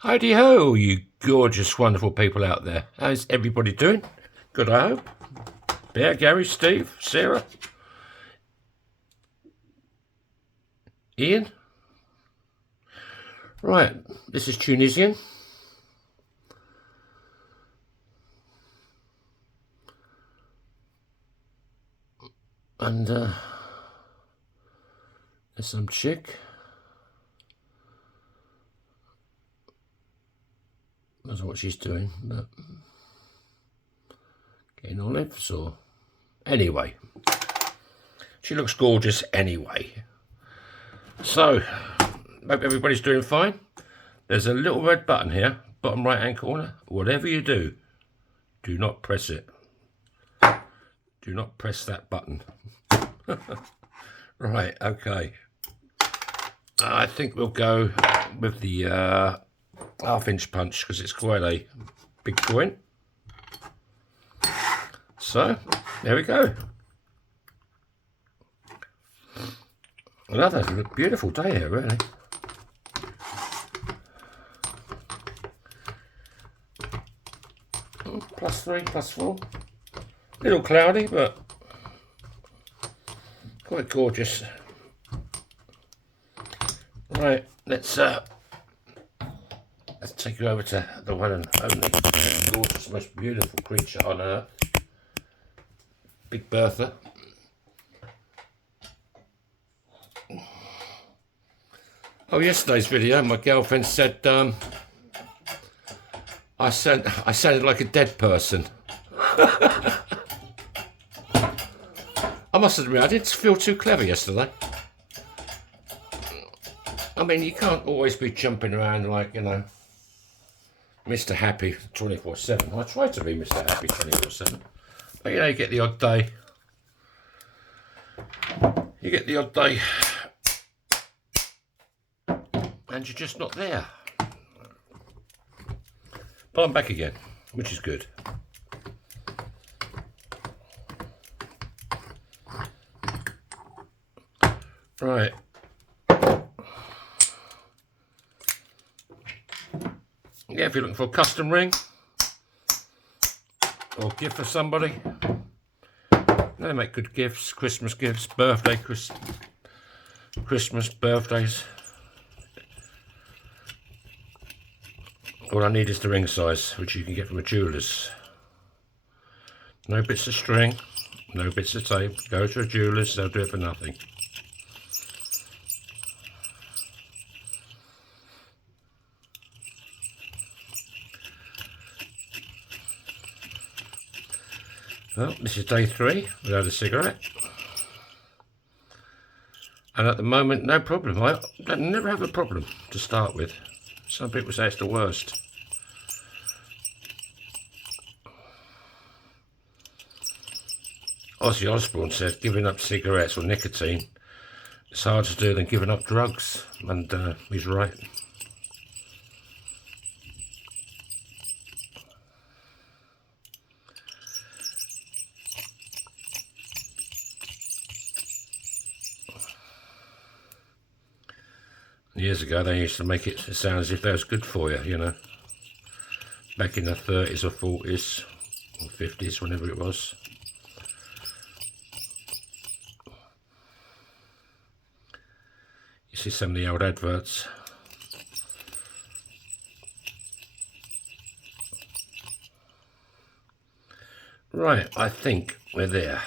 Heidi ho, you gorgeous, wonderful people out there. How's everybody doing? Good, I hope. Bear, Gary, Steve, Sarah, Ian. Right, this is Tunisian. And there's some chick. I don't know what she's doing, but getting olives or... Anyway, she looks gorgeous anyway. So, hope everybody's doing fine. There's a little red button here, bottom right hand corner. Whatever you do, do not press it. Do not press that button. Right, okay. I think we'll go with the half-inch punch because it's quite a big joint. So, there we go. Another beautiful day here, really. +3, +4. A little cloudy, but quite gorgeous. Right, let's take you over to the one and only gorgeous, most beautiful creature on earth, Big Bertha. Oh, yesterday's video, my girlfriend said I sounded like a dead person. I must admit, I didn't feel too clever yesterday. I mean, you can't always be jumping around like, you know, Mr. Happy 24/7. I try to be Mr. Happy 24/7. But, you know, you get the odd day. You get the odd day. And you're just not there. But I'm back again, which is good. Right. Yeah, if you're looking for a custom ring or gift for somebody, they make good gifts, Christmas gifts, birthday, Christmas, birthdays. All I need is the ring size, which you can get from a jeweller's. No bits of string, no bits of tape. Go to a jeweller's, they'll do it for nothing. Well, this is day 3 without a cigarette. And at the moment, no problem. I never have a problem to start with. Some people say it's the worst. Ozzy Osbourne said giving up cigarettes or nicotine is harder to do than giving up drugs. And he's right. Years ago, they used to make it sound as if that was good for you, you know. Back in the 30s or 40s or 50s, whenever it was. You see some of the old adverts. Right, I think we're there.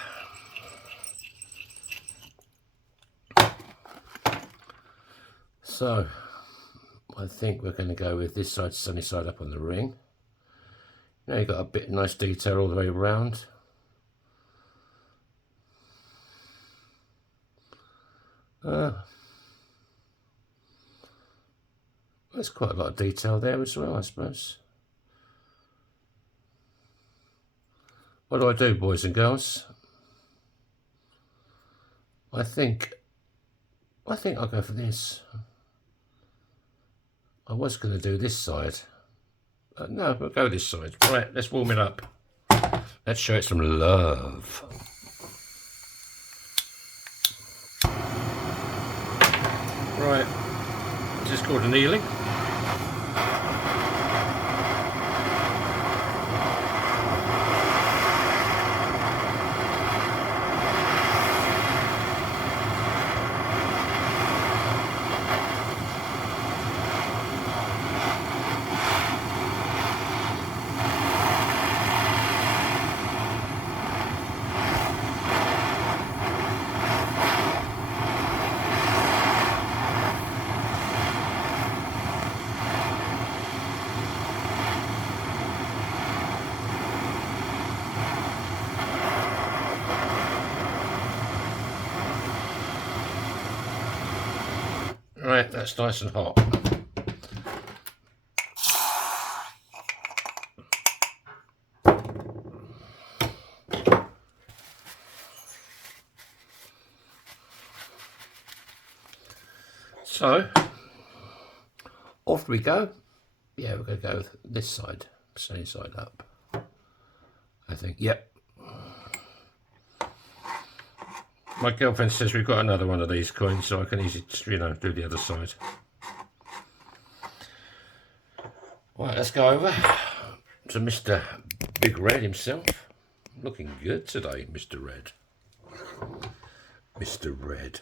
So, I think we're going to go with this side, sunny side up on the ring. Now you've got a bit of nice detail all the way around. There's quite a lot of detail there as well, I suppose. What do I do, boys and girls? I think I'll go for this. I was going to do this side. But no, we'll go this side. Right, let's warm it up. Let's show it some love. Right, this is called annealing. that's nice and hot. So, off we go. Yeah, we're going to go this side, sunny side up. I think, yep. My girlfriend says we've got another one of these coins, so I can easily just, you know, do the other side. Right, let's go over to Mr. Big Red himself. Looking good today, Mr. Red. Mr. Red.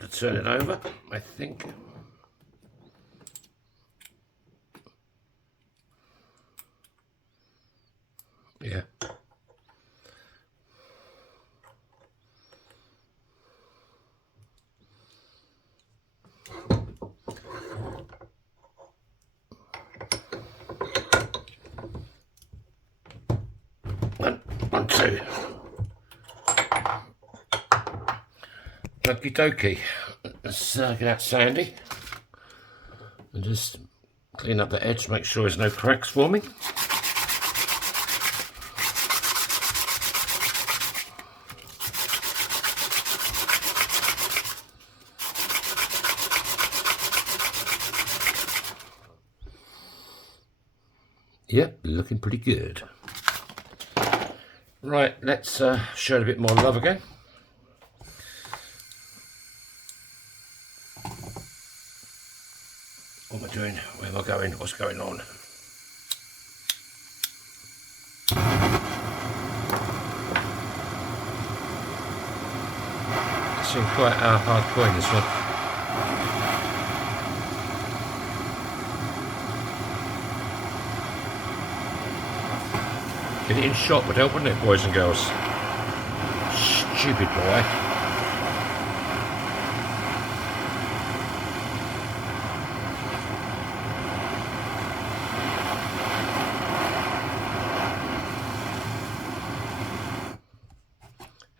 To turn it over, I think. Yeah. One, two. Okie dokie. Let's get out Sandy and just clean up the edge, make sure there's no cracks forming. Yep, looking pretty good. Right, let's show it a bit more love again. What am I doing? Where am I going? What's going on? It's in quite a hard coin, this one. Get it in shot would help, wouldn't it, boys and girls? Stupid boy.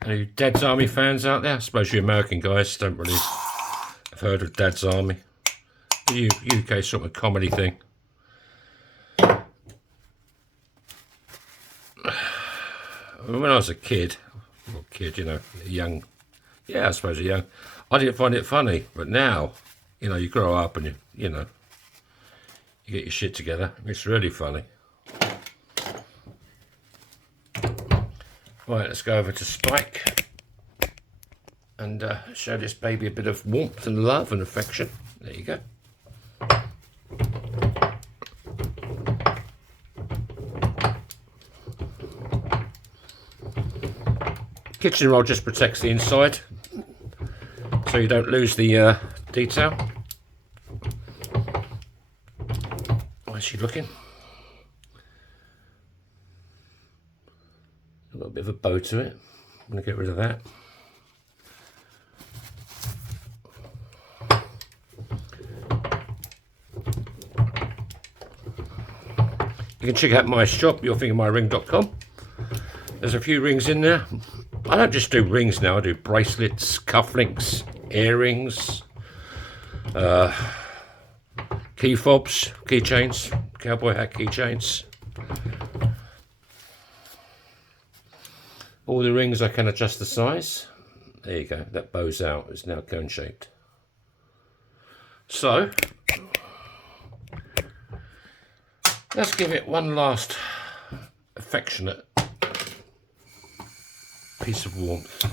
Any Dad's Army fans out there? I suppose you American guys don't really have heard of Dad's Army. The UK sort of comedy thing. When I was a kid, you know, young, yeah, I suppose young, I didn't find it funny. But now, you know, you grow up and you know, you get your shit together. It's really funny. Right, let's go over to Spike and show this baby a bit of warmth and love and affection. There you go. Kitchen roll just protects the inside, so you don't lose the detail. Where's she looking? A little bit of a bow to it. I'm going to get rid of that. You can check out my shop, yourfingermyring.com. There's a few rings in there. I don't just do rings now, I do bracelets, cufflinks, earrings, key fobs, keychains, cowboy hat keychains. All the rings I can adjust the size. There you go, that bow's out, it's now cone shaped. So, let's give it one last affectionate piece of warmth.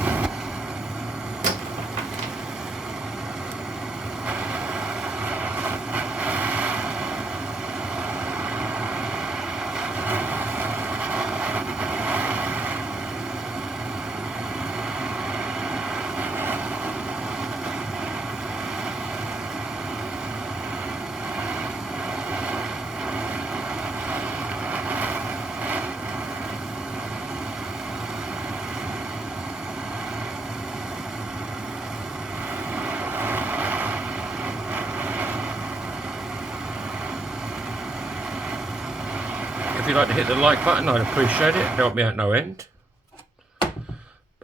If you'd like to hit the like button, I'd appreciate it. Help me out no end.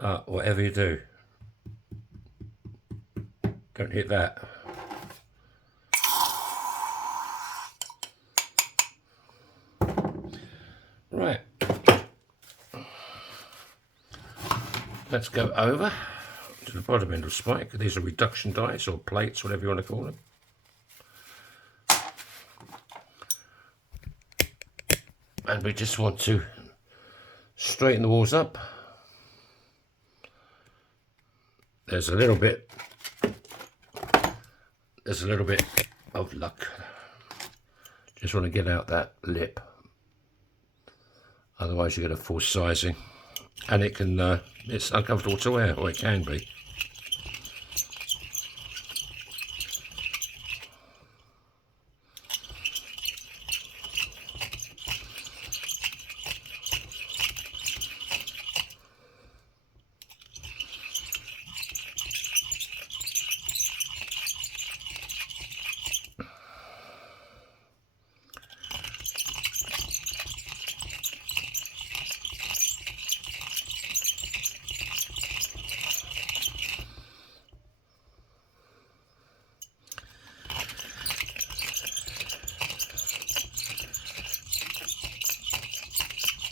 But whatever you do, don't hit that. Right. Let's go over to the bottom end of the spike. These are reduction dies or plates, whatever you want to call them. And we just want to straighten the walls up. There's a little bit of luck. Just want to get out that lip. Otherwise you get a false sizing. And it can, it's uncomfortable to wear, or it can be.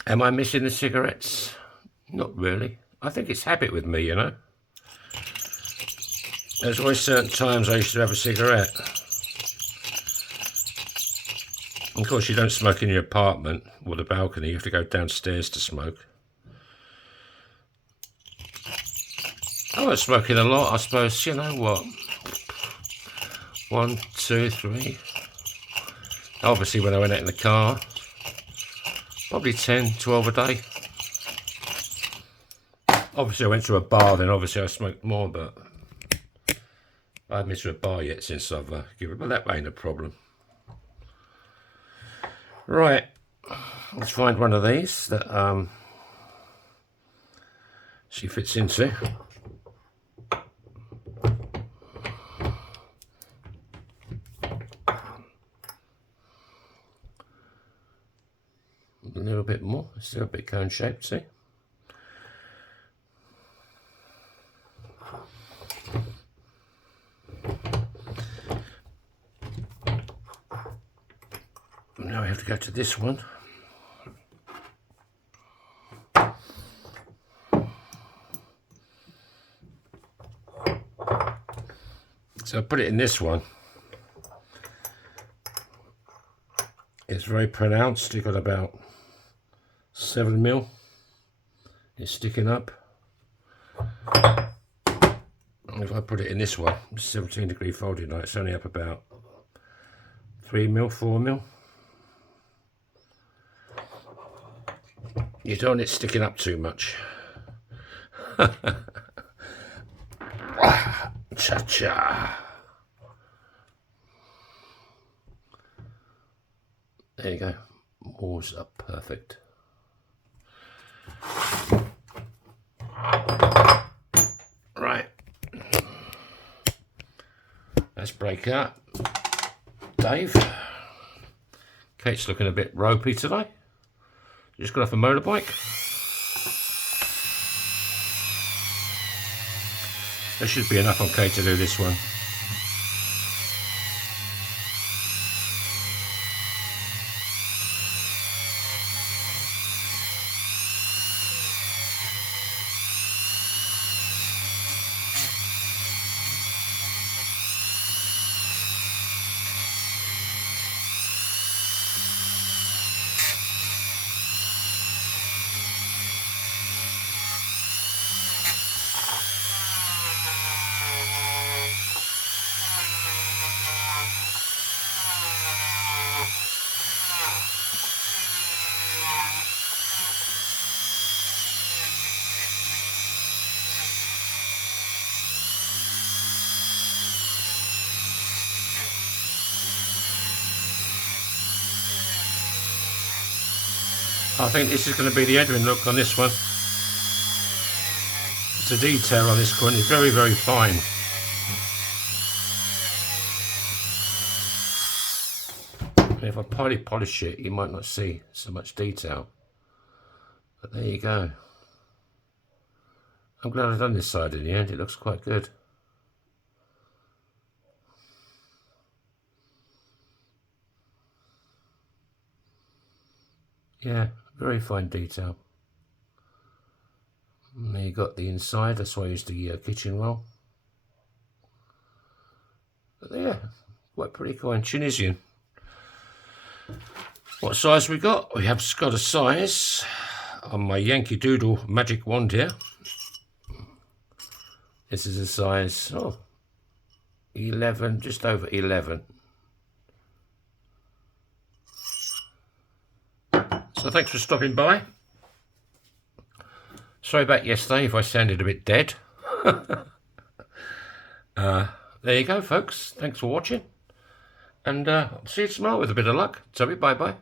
Am I missing the cigarettes? Not really. I think it's habit with me, you know. There's always certain times I used to have a cigarette. Of course, you don't smoke in your apartment or the balcony. You have to go downstairs to smoke. I was smoking a lot, I suppose. You know what? 1, 2, 3. Obviously, when I went out in the car, probably 10, 12 a day. Obviously, I went to a bar, then obviously I smoked more, but I haven't been to a bar yet since I've given it, but that ain't a problem. Right, let's find one of these that she fits into. A little bit more, still a bit cone shaped, see? Now we have to go to this one. So I put it in this one. It's very pronounced. You've got about 7 mil. It's sticking up. And if I put it in this one, 17-degree folding knife, it's only up about 3 mil, 4 mil. You don't want it sticking up too much. Cha-cha. There you go. Walls up perfect. Right. Let's break out. Dave. Kate's looking a bit ropey today. Just got off a motorbike. There should be enough on Kate to do this one. I think this is going to be the Edwin look on this one. The detail on this coin is very, very fine. If I polish it, you might not see so much detail. But there you go. I'm glad I've done this side in the end. It looks quite good. Yeah, very fine detail. And there you got the inside. That's why I used the kitchen roll. But yeah, quite pretty coin. Tunisian. What size we got? We have got a size on my Yankee Doodle magic wand here. This is a size 11, just over 11. So thanks for stopping by. Sorry about yesterday if I sounded a bit dead. There you go, folks. Thanks for watching. And see you tomorrow with a bit of luck. So bye-bye.